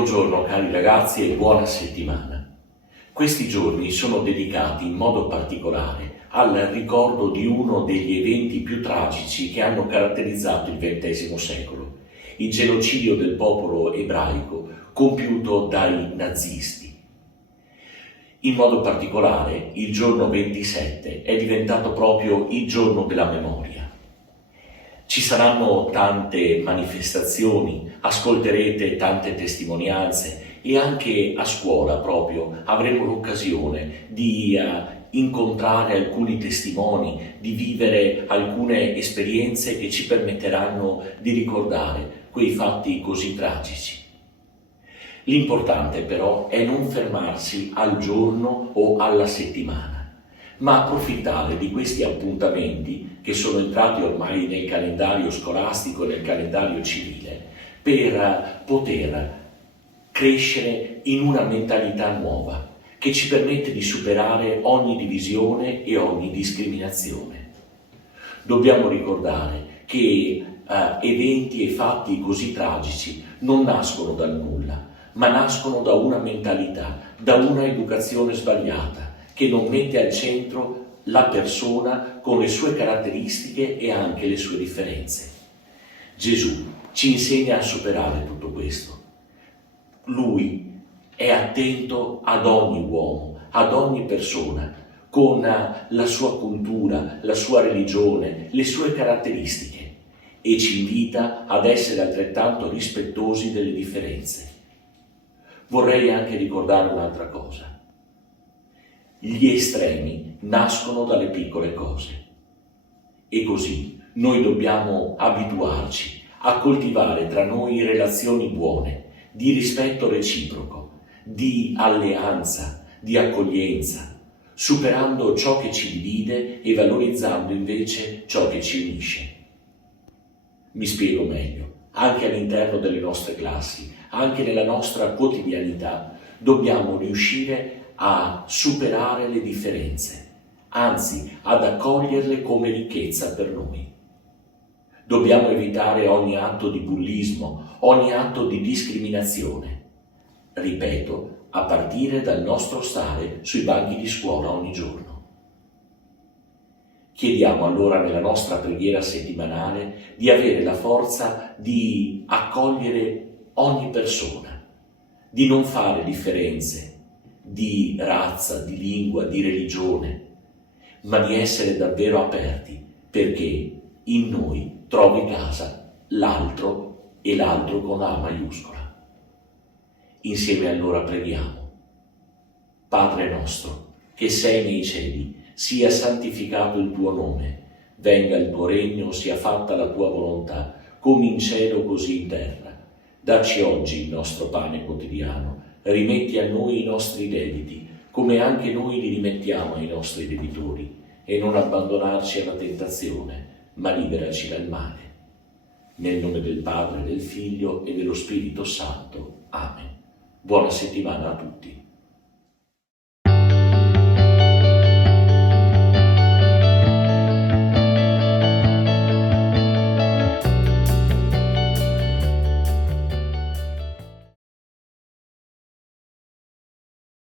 Buongiorno cari ragazzi e buona settimana. Questi giorni sono dedicati in modo particolare al ricordo di uno degli eventi più tragici che hanno caratterizzato il XX secolo, il genocidio del popolo ebraico compiuto dai nazisti. In modo particolare il giorno 27 è diventato proprio il giorno della memoria. Ci saranno tante manifestazioni, ascolterete tante testimonianze e anche a scuola proprio avremo l'occasione di incontrare alcuni testimoni, di vivere alcune esperienze che ci permetteranno di ricordare quei fatti così tragici. L'importante però è non fermarsi al giorno o alla settimana, ma approfittare di questi appuntamenti che sono entrati ormai nel calendario scolastico e nel calendario civile per poter crescere in una mentalità nuova che ci permette di superare ogni divisione e ogni discriminazione. Dobbiamo ricordare che eventi e fatti così tragici non nascono dal nulla, ma nascono da una mentalità, da una educazione sbagliata che non mette al centro la persona con le sue caratteristiche e anche le sue differenze. Gesù ci insegna a superare tutto questo. Lui è attento ad ogni uomo, ad ogni persona, con la sua cultura, la sua religione, le sue caratteristiche e ci invita ad essere altrettanto rispettosi delle differenze. Vorrei anche ricordare un'altra cosa. Gli estremi nascono dalle piccole cose e così noi dobbiamo abituarci a coltivare tra noi relazioni buone, di rispetto reciproco, di alleanza, di accoglienza, superando ciò che ci divide e valorizzando invece ciò che ci unisce. Mi spiego meglio. Anche all'interno delle nostre classi, anche nella nostra quotidianità, dobbiamo riuscire a superare le differenze, anzi ad accoglierle come ricchezza per noi. Dobbiamo evitare ogni atto di bullismo, ogni atto di discriminazione. Ripeto, a partire dal nostro stare sui banchi di scuola ogni giorno. Chiediamo allora nella nostra preghiera settimanale di avere la forza di accogliere ogni persona, di non fare differenze di razza, di lingua, di religione, ma di essere davvero aperti perché in noi trovi casa l'altro e l'altro con A maiuscola. Insieme allora preghiamo. Padre nostro, che sei nei cieli, sia santificato il tuo nome, venga il tuo regno, sia fatta la tua volontà, come in cielo così in terra. Dacci oggi il nostro pane quotidiano, rimetti a noi i nostri debiti, come anche noi li rimettiamo ai nostri debitori, e non abbandonarci alla tentazione, ma liberaci dal male. Nel nome del Padre, del Figlio e dello Spirito Santo. Amen. Buona settimana a tutti.